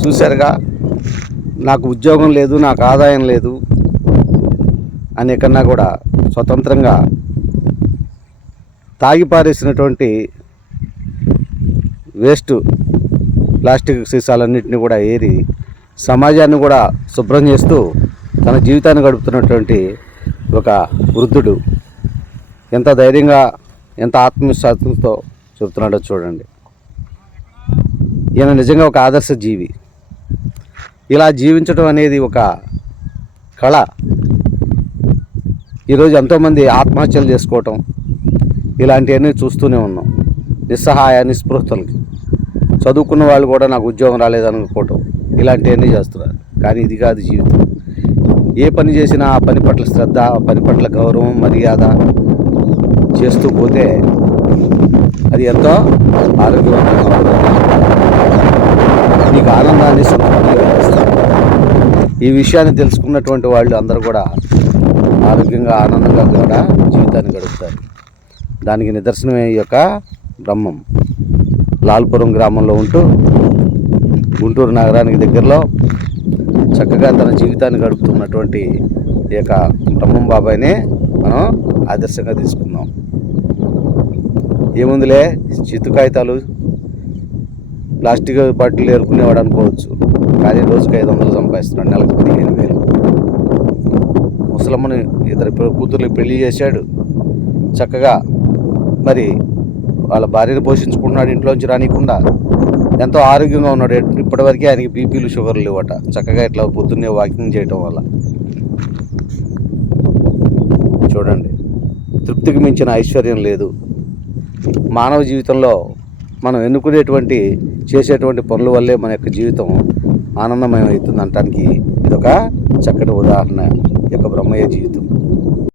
చూశారుగా, నాకు ఉద్యోగం లేదు, నాకు ఆదాయం లేదు అనే కన్నా కూడా స్వతంత్రంగా తాగి పారేసినటువంటి వేస్ట్ ప్లాస్టిక్ సీసాలన్నింటినీ కూడా ఏరి సమాజాన్ని కూడా శుభ్రం చేస్తూ తన జీవితాన్ని గడుపుతున్నటువంటి ఒక వృద్ధుడు ఎంత ధైర్యంగా, ఎంత ఆత్మవిశ్వాసంతో చెబుతున్నాడో చూడండి. ఈయన నిజంగా ఒక ఆదర్శ జీవి. ఇలా జీవించడం అనేది ఒక కళ. ఈరోజు ఎంతోమంది ఆత్మహత్యలు చేసుకోవటం ఇలాంటివన్నీ చూస్తూనే ఉన్నాం. నిస్సహాయ నిస్పృహతలకి చదువుకున్న వాళ్ళు కూడా నాకు ఉద్యోగం రాలేదనుకోవటం ఇలాంటివన్నీ చేస్తున్నారు. కానీ ఇది కాదు జీవితం. ఏ పని చేసినా ఆ పని పట్ల శ్రద్ధ, ఆ పని పట్ల గౌరవం, మర్యాద చేస్తూ పోతే అది ఎంతో ఆరోగ్యవంతంగా నీకు ఆనందాన్ని, సంతృప్తిని కలిగిస్తుంది. ఈ విషయాన్ని తెలుసుకున్నటువంటి వాళ్ళు అందరూ కూడా ఆరోగ్యంగా, ఆనందంగా కూడా జీవితాన్ని గడుపుతారు. దానికి నిదర్శనమే ఈ యొక్క బ్రహ్మం. లాల్పురం గ్రామంలో ఉంటూ గుంటూరు నగరానికి దగ్గరలో చక్కగా తన జీవితాన్ని గడుపుతున్నటువంటి ఈ యొక్క బ్రహ్మం బాబాయ్నే మనం ఆదర్శంగా తీసుకుందాం. ఏముందిలే, చిత్తు కాగితాలు, ప్లాస్టిక్ బాటిల్ ఏరుకునేవాడు అనుకోవచ్చు, కానీ రోజుకి 500 సంపాదిస్తున్నాడు, నెలకు 15,000. ముసలమ్మని ఇద్దరు కూతుర్లు పెళ్లి చేశాడు. చక్కగా మరి వాళ్ళ భార్యను పోషించుకుంటున్నాడు, ఇంట్లోంచి రానికుండా. ఎంతో ఆరోగ్యంగా ఉన్నాడు. ఇప్పటివరకు ఆయనకి బీపీలు, షుగర్లు ఇవ్వట. చక్కగా ఇట్లా పొద్దున్నే వాకింగ్ చేయటం వల్ల. చూడండి, తృప్తికి మించిన ఐశ్వర్యం లేదు. మానవ జీవితంలో మనం ఎన్నుకునేటువంటి, చేసేటువంటి పనుల వల్లే మన యొక్క జీవితం ఆనందమయం అవుతుంది అనటానికి ఇదొక చక్కటి ఉదాహరణ, ఈ యొక్క బ్రహ్మయ్య జీవితం.